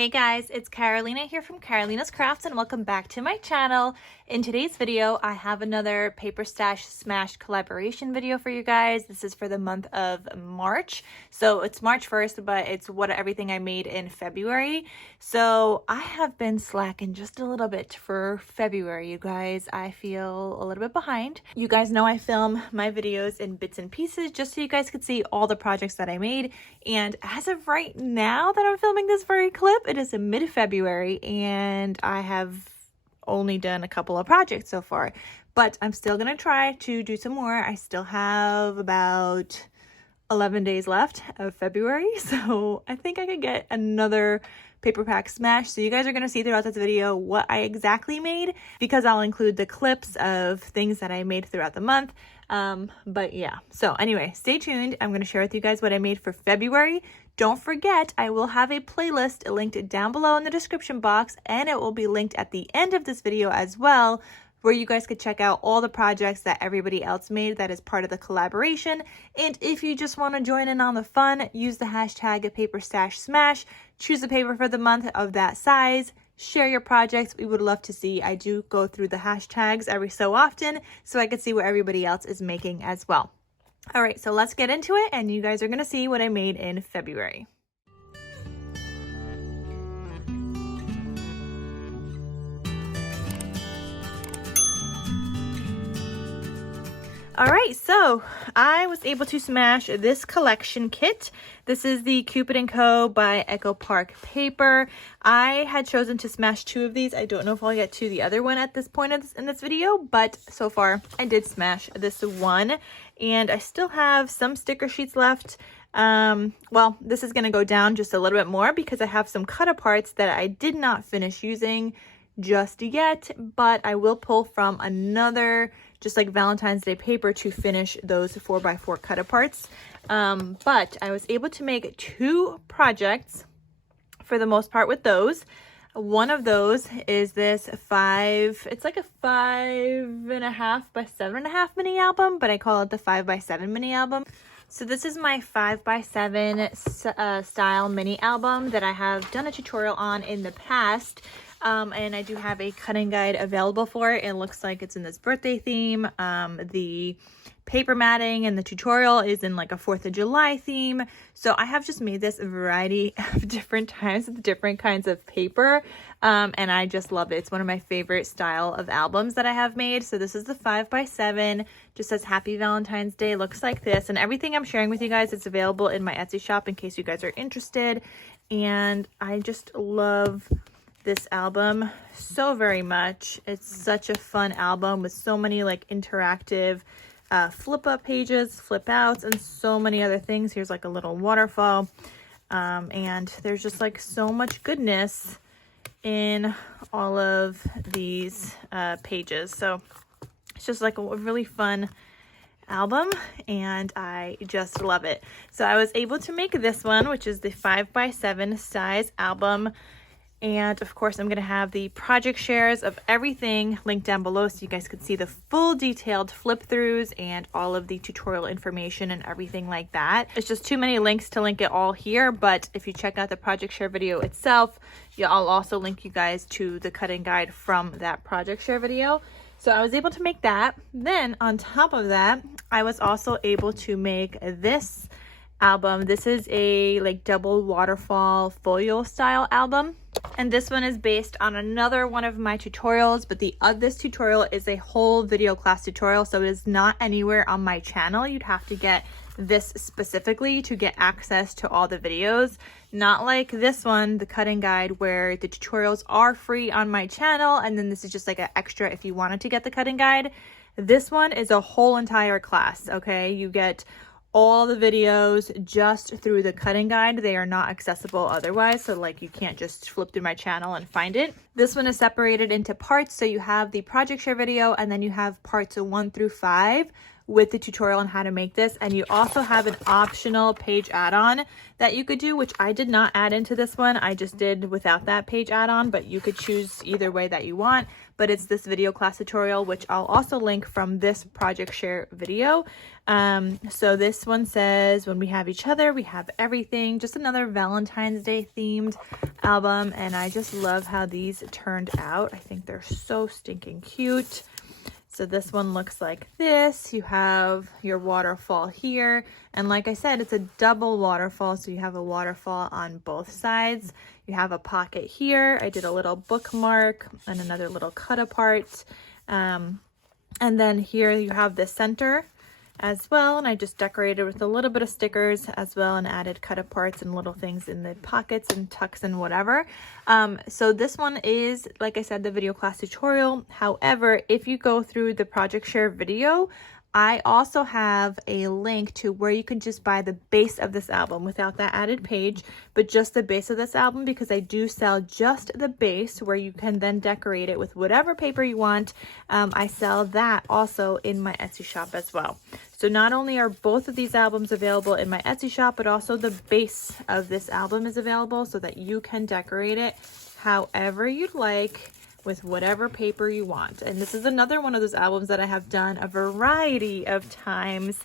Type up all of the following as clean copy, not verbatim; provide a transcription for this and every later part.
Hey guys, it's Carolina here from KarolinasKrafts and welcome back to my channel. In today's video, I have another Paper Stash Smash collaboration video for you guys. This is for the month of March. So it's March 1st, but it's everything I made in February. So I have been slacking just a little bit for February, you guys. I feel a little bit behind. You guys know I film my videos in bits and pieces just so you guys could see all the projects that I made. And as of right now that I'm filming this very clip, it is mid-February and I have only done a couple of projects so far, but I'm still gonna try to do some more. I still have about 11 days left of February, so I think I could get another paper pack smash. So you guys are going to see throughout this video what I exactly made, because I'll include the clips of things that I made throughout the month. But yeah, so anyway, stay tuned. I'm going to share with you guys what I made for February. Don't forget, I will have a playlist linked down below in the description box, and it will be linked at the end of this video as well, where you guys could check out all the projects that everybody else made that is part of the collaboration. And if you just want to join in on the fun, use the hashtag #PaperStashSmash, choose a paper for the month of that size, share your projects. We would love to see. I do go through the hashtags every so often so I could see what everybody else is making as well. All right, so let's get into it, and you guys are going to see what I made in February. All right, so I was able to smash this collection kit. This is the Cupid and Co by Echo Park paper. I had chosen to smash 2 of these. I don't know if I'll get to the other one at this point in this video, but so far I did smash this one, and I still have some sticker sheets left. Well, this is gonna go down just a little bit more because I have some cut aparts that I did not finish using just yet, but I will pull from another just like Valentine's Day paper to finish those 4x4 cut aparts. But I was able to make 2 projects for the most part with those. One of those is this it's like a 5.5 by 7.5 mini album, but I call it the 5x7 mini album. So this is my 5x7 style mini album that I have done a tutorial on in the past. And I do have a cutting guide available for it. It looks like it's in this birthday theme. The paper matting and the tutorial is in like a 4th of July theme. So I have just made this a variety of different times with different kinds of paper. And I just love it. It's one of my favorite style of albums that I have made. So this is the 5x7, just says Happy Valentine's Day. Looks like this, and everything I'm sharing with you guys, it's available in my Etsy shop in case you guys are interested. And I just love this album so very much. It's such a fun album with so many like interactive flip up pages, flip outs, and so many other things. Here's like a little waterfall, and there's just like so much goodness in all of these pages. So it's just like a really fun album, and I just love it. So I was able to make this one, which is the 5x7 size album. And of course, I'm going to have the project shares of everything linked down below so you guys can see the full detailed flip throughs and all of the tutorial information and everything like that. It's just too many links to link it all here, but if you check out the project share video itself, I'll also link you guys to the cutting guide from that project share video. So I was able to make that. Then on top of that, I was also able to make this album. This is a like double waterfall folio style album, and this one is based on another one of my tutorials, but this tutorial is a whole video class tutorial, so it is not anywhere on my channel. You'd have to get this specifically to get access to all the videos, not like this one, the cutting guide, where the tutorials are free on my channel, and then this is just like an extra if you wanted to get the cutting guide. This one is a whole entire class. Okay, you get all the videos just through the cutting guide. They are not accessible otherwise, so like you can't just flip through my channel and find it. This one is separated into parts, so you have the project share video, and then you have parts 1 through 5, with the tutorial on how to make this. And you also have an optional page add-on that you could do, which I did not add into this one. I just did without that page add-on, but you could choose either way that you want. But it's this video class tutorial, which I'll also link from this project share video. So this one says, when we have each other, we have everything. Just another Valentine's Day themed album. And I just love how these turned out. I think they're so stinking cute. So this one looks like this. You have your waterfall here. And like I said, it's a double waterfall. So you have a waterfall on both sides. You have a pocket here. I did a little bookmark and another little cut apart. And then here you have the center as well, and I just decorated with a little bit of stickers as well and added cut aparts and little things in the pockets and tucks and whatever. So this one is, like I said, the video class tutorial. However, if you go through the project share video, I also have a link to where you can just buy the base of this album without that added page, but just the base of this album, because I do sell just the base where you can then decorate it with whatever paper you want. I sell that also in my Etsy shop as well. So not only are both of these albums available in my Etsy shop, but also the base of this album is available so that you can decorate it however you'd like, with whatever paper you want. And this is another one of those albums that I have done a variety of times,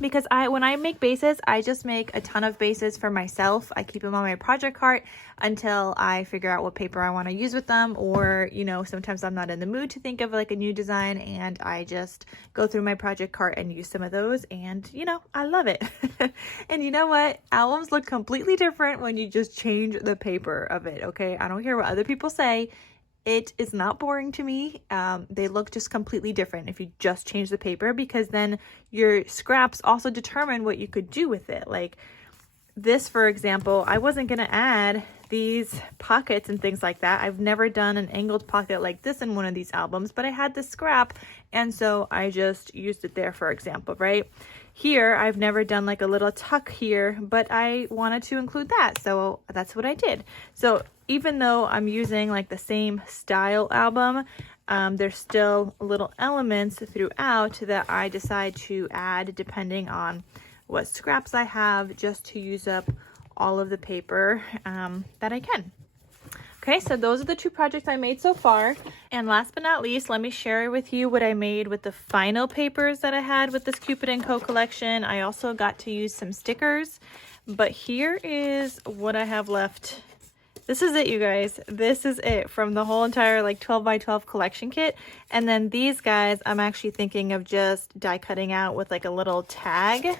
because when I make bases, I just make a ton of bases for myself. I keep them on my project cart until I figure out what paper I want to use with them, or you know, sometimes I'm not in the mood to think of like a new design and I just go through my project cart and use some of those, and you know, I love it. And you know what, albums look completely different when you just change the paper of it. Okay, I don't care what other people say, it is not boring to me. They look just completely different if you just change the paper, because then your scraps also determine what you could do with it. Like this, for example, I wasn't going to add these pockets and things like that. I've never done an angled pocket like this in one of these albums, but I had this scrap, and so I just used it there, for example, right? Here, I've never done like a little tuck here, but I wanted to include that, so that's what I did. So even though I'm using like the same style album, there's still little elements throughout that I decide to add depending on what scraps I have, just to use up all of the paper that I can. Okay, so those are the two projects I made so far. And last but not least, let me share with you what I made with the final papers that I had with this Cupid and Co collection. I also got to use some stickers, but here is what I have left. This is it, you guys. This is it from the whole entire like 12 by 12 collection kit. And then these guys, I'm actually thinking of just die cutting out with like a little tag.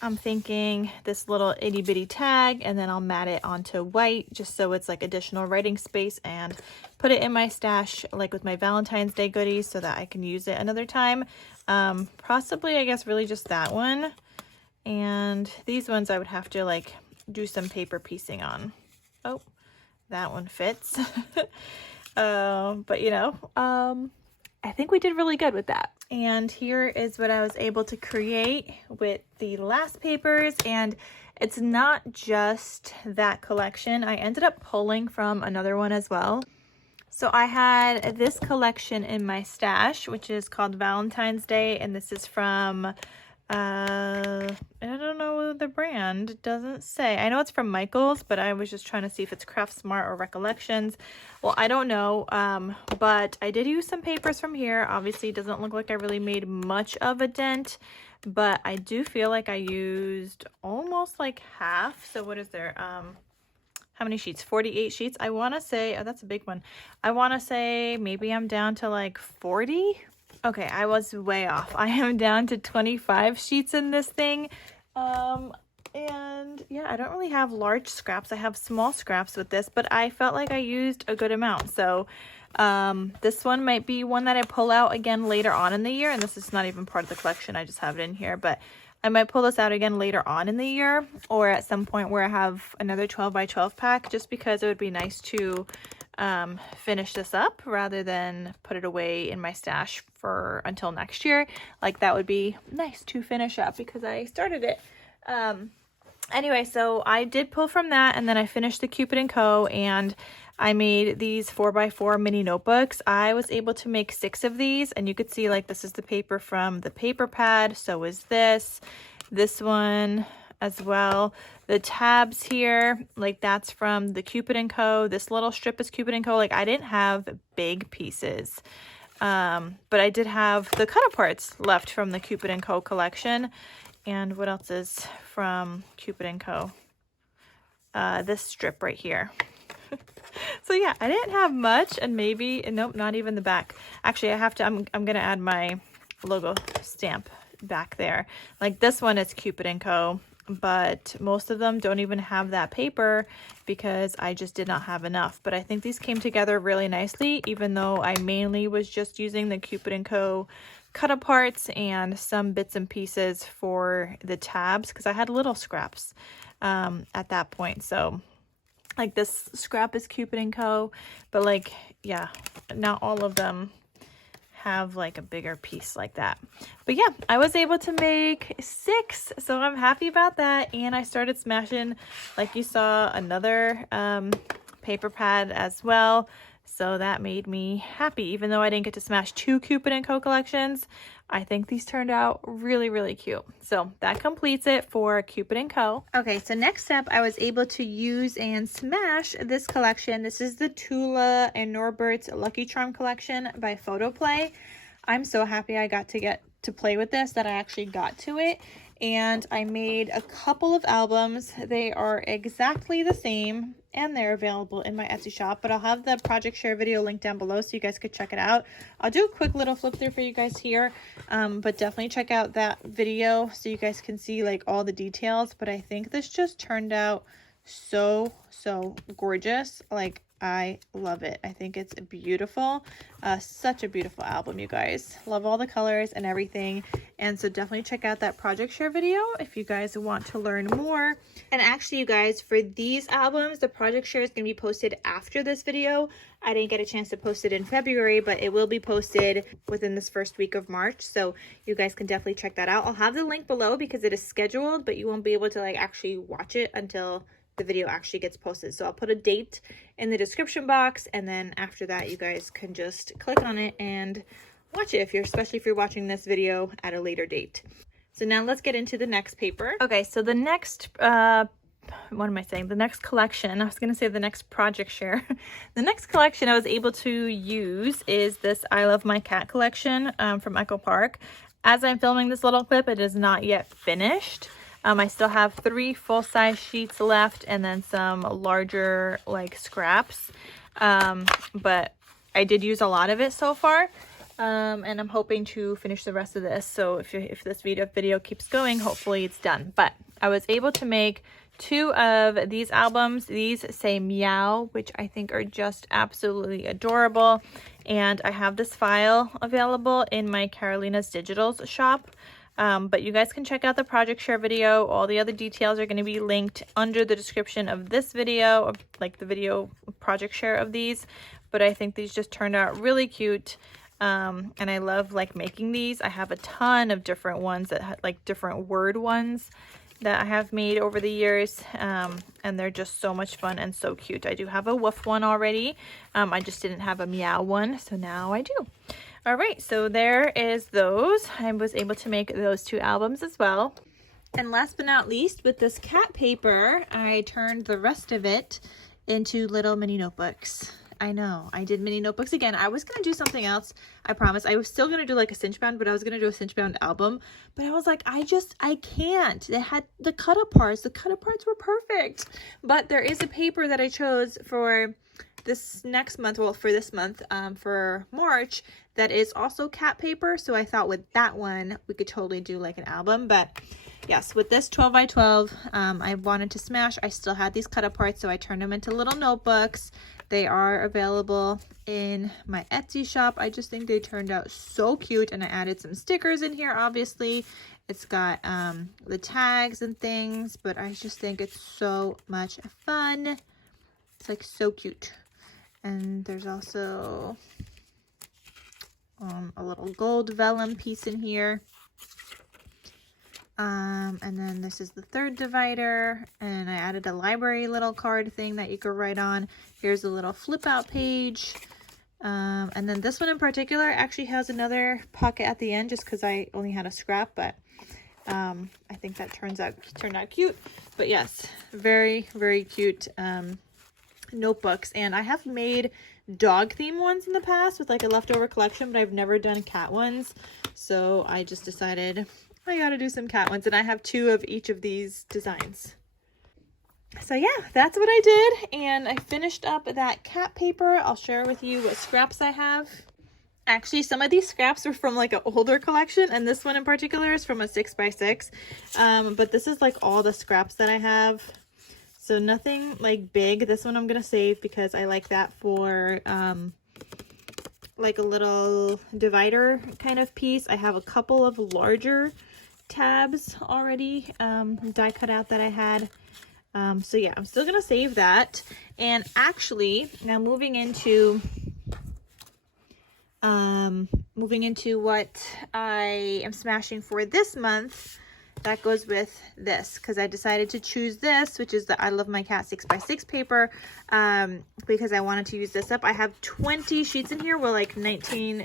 I'm thinking this little itty bitty tag, and then I'll mat it onto white just so it's like additional writing space, and put it in my stash like with my Valentine's Day goodies so that I can use it another time. Possibly, I guess, really just that one. And these ones I would have to like do some paper piecing on. Oh, that one fits. But you know, I think we did really good with that. And here is what I was able to create with the last papers. And it's not just that collection. I ended up pulling from another one as well. So I had this collection in my stash, which is called Valentine's Day. And this is from, I don't know the brand. It doesn't say. I know it's from Michael's, but I was just trying to see if it's Craft Smart or Recollections. Well, I don't know, but I did use some papers from here. Obviously, it doesn't look like I really made much of a dent, but I do feel like I used almost like half. So what is there? How many sheets? 48 sheets. I want to say, oh, that's a big one. I want to say maybe I'm down to like 40. Okay, I was way off. I am down to 25 sheets in this thing. And yeah, I don't really have large scraps. I have small scraps with this, but I felt like I used a good amount. So this one might be one that I pull out again later on in the year. And this is not even part of the collection. I just have it in here, but I might pull this out again later on in the year, or at some point where I have another 12 by 12 pack, just because it would be nice to finish this up rather than put it away in my stash for until next year. Like that would be nice to finish up because I started it. Anyway, so I did pull from that, and then I finished the Cupid and Co. and I made these 4x4 mini notebooks. I was able to make 6 of these, and you could see like this is the paper from the paper pad. So is this one as well. The tabs here, like that's from the Cupid and Co. This little strip is Cupid and Co. Like I didn't have big pieces, but I did have the cut parts left from the Cupid and Co. collection. And what else is from Cupid and Co? This strip right here. So yeah, I didn't have much, and maybe, nope, not even the back. Actually, I have to, I'm gonna add my logo stamp back there. Like this one is Cupid and Co, but most of them don't even have that paper because I just did not have enough. But I think these came together really nicely, even though I mainly was just using the Cupid and Co cut aparts and some bits and pieces for the tabs because I had little scraps at that point. So like this scrap is Cupid and Co, but like, yeah, not all of them have like a bigger piece like that. But yeah, I was able to make 6, so I'm happy about that. And I started smashing, like you saw, another paper pad as well. So that made me happy. Even though I didn't get to smash 2 Cupid and Co collections, I think these turned out really, really cute. So that completes it for Cupid and Co. Okay, so next up, I was able to use and smash this collection. This is the Tulla and NorbertsLucky Charm collection by Photoplay. I'm so happy I got to play with this, that I actually got to it. And I made a couple of albums. They are exactly the same, and they're available in my Etsy shop, but I'll have the project share video linked down below so you guys could check it out. I'll do a quick little flip through for you guys here, but definitely check out that video so you guys can see like all the details. But I think this just turned out so gorgeous. Like, I love it. I think it's beautiful. Such a beautiful album, you guys. Love all the colors and everything. And so definitely check out that project share video if you guys want to learn more. And actually, you guys, for these albums, the project share is going to be posted after this video. I didn't get a chance to post it in February, but it will be posted within this first week of March. So you guys can definitely check that out. I'll have the link below because it is scheduled, but you won't be able to like actually watch it until the video actually gets posted. So I'll put a date in the description box, and then after that you guys can just click on it and watch it, especially if you're watching this video at a later date. So now let's get into the next paper. Okay, so the next what am I saying? The next collection, I was going to say the next project share. The next collection I was able to use is this I Love My Cat collection from Echo Park. As I'm filming this little clip, it is not yet finished. I still have 3 full-size sheets left and then some larger like scraps, but I did use a lot of it so far, and I'm hoping to finish the rest of this. So if this video keeps going, hopefully it's done. But I was able to make 2 of these albums. These say Meow, which I think are just absolutely adorable, and I have this file available in my Karolina's Digitals shop. But you guys can check out the project share video. All the other details are going to be linked under the description of this video, of like the video project share of these. But I think these just turned out really cute. And I love like making these. I have a ton of different ones that have like different word ones that I have made over the years. And they're just so much fun and so cute. I do have a woof one already. I just didn't have a meow one, so now I do. All right, so there is those. I was able to make those 2 albums as well. And last but not least, with this cat paper, I turned the rest of it into little mini notebooks. I know, I did mini notebooks again. I was going to do something else, I promise. I was still going to do like a cinch bound, but I was going to do a cinch bound album. But I was like, I can't. They had the cut aparts. The cut aparts were perfect. But there is a paper that I chose for this next month, well, for this month, for March, that is also cat paper. So I thought with that one we could totally do like an album. But yes, with this 12 by 12, I wanted to smash. I still had these cut aparts, so I turned them into little notebooks. They are available in my Etsy shop. I just think they turned out so cute, and I added some stickers in here. Obviously it's got the tags and things, but I just think it's so much fun. It's like so cute. And there's also a little gold vellum piece in here. And then this is the third divider, and I added a library little card thing that you could write on. Here's a little flip out page. And then this one in particular actually has another pocket at the end just because I only had a scrap, but I think that turned out cute. But yes, very, very cute notebooks. And I have made dog theme ones in the past with like a leftover collection, but I've never done cat ones. So I just decided I gotta do some cat ones, and I have 2 of each of these designs. So yeah, that's what I did, and I finished up that cat paper. I'll share with you what scraps I have. Actually, some of these scraps are from like an older collection, and this one in particular is from a 6x6. But this is like all the scraps that I have. So nothing like big. This one I'm gonna save because I like that for like a little divider kind of piece. I have a couple of larger tabs already die cut out that I had. So yeah, I'm still gonna save that. And actually, now moving into what I am smashing for this month, that goes with this, because I decided to choose this, which is the I Love My Cat 6x6 paper, because I wanted to use this up. I have 20 sheets in here, well, like 19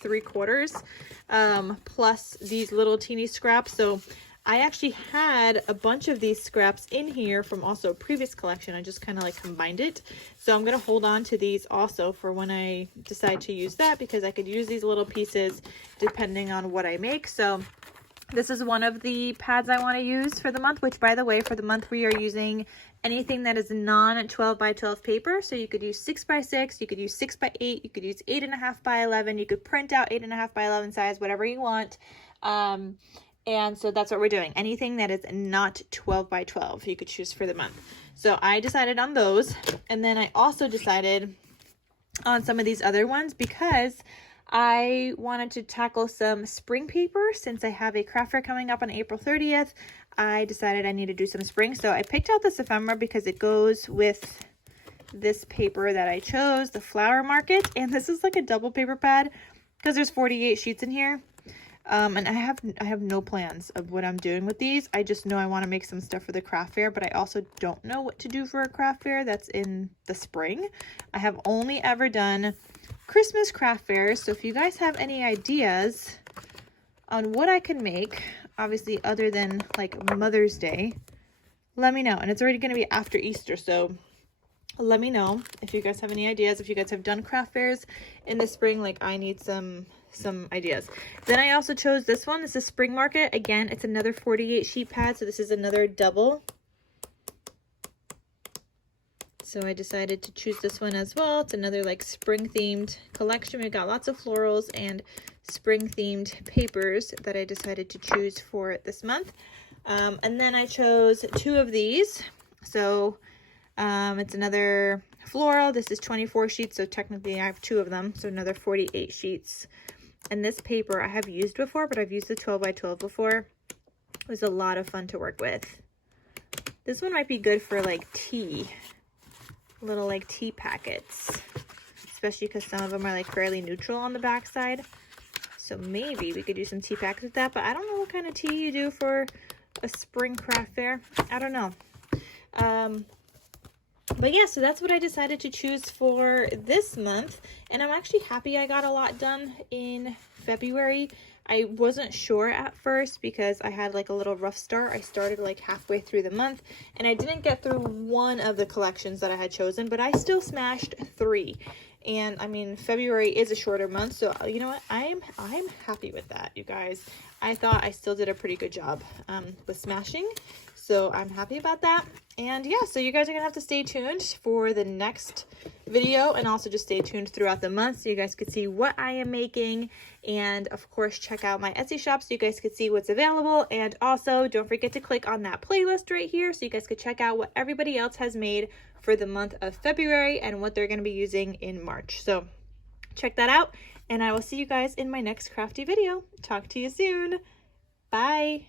3/4, plus these little teeny scraps. So I actually had a bunch of these scraps in here from also a previous collection. I just kind of like combined it. So I'm going to hold on to these also for when I decide to use that, because I could use these little pieces depending on what I make. So this is one of the pads I want to use for the month, which, by the way, for the month we are using anything that is non 12x12 paper. So you could use 6x6, you could use 6x8, you could use 8.5x11, you could print out 8.5x11 size, whatever you want. And so that's what we're doing. Anything that is not 12x12, you could choose for the month. So I decided on those. And then I also decided on some of these other ones because I wanted to tackle some spring paper. Since I have a craft fair coming up on April 30th, I decided I need to do some spring. So I picked out this ephemera because it goes with this paper that I chose, the Flower Market. And this is like a double paper pad because there's 48 sheets in here. And I have no plans of what I'm doing with these. I just know I want to make some stuff for the craft fair, but I also don't know what to do for a craft fair that's in the spring. I have only ever done Christmas craft fairs. So if you guys have any ideas on what I can make, obviously other than like Mother's Day, let me know. And it's already going to be after Easter, so let me know if you guys have any ideas. If you guys have done craft fairs in the spring, like I need some ideas. Then I also chose this one. This is Spring Market. Again, it's another 48 sheet pad, so this is another double. So I decided to choose this one as well. It's another like spring themed collection. We've got lots of florals and spring themed papers that I decided to choose for this month. And then I chose 2 of these. So it's another floral. This is 24 sheets, so technically I have 2 of them, so another 48 sheets. And this paper I have used before, but I've used the 12x12 before. It was a lot of fun to work with. This one might be good for like tea, little like tea packets, especially because some of them are like fairly neutral on the back side. So maybe we could do some tea packets with that, but I don't know what kind of tea you do for a spring craft fair. I don't know. But yeah, so that's what I decided to choose for this month. And I'm actually happy I got a lot done in February. I wasn't sure at first because I had like a little rough start. I started like halfway through the month and I didn't get through one of the collections that I had chosen, but I still smashed 3. And I mean, February is a shorter month, so you know what? I'm happy with that, you guys. I thought I still did a pretty good job with smashing. So I'm happy about that. And yeah, so you guys are gonna have to stay tuned for the next video, and also just stay tuned throughout the month so you guys could see what I am making. And of course, check out my Etsy shop so you guys could see what's available. And also don't forget to click on that playlist right here so you guys could check out what everybody else has made for the month of February and what they're gonna be using in March. So check that out, and I will see you guys in my next crafty video. Talk to you soon. Bye.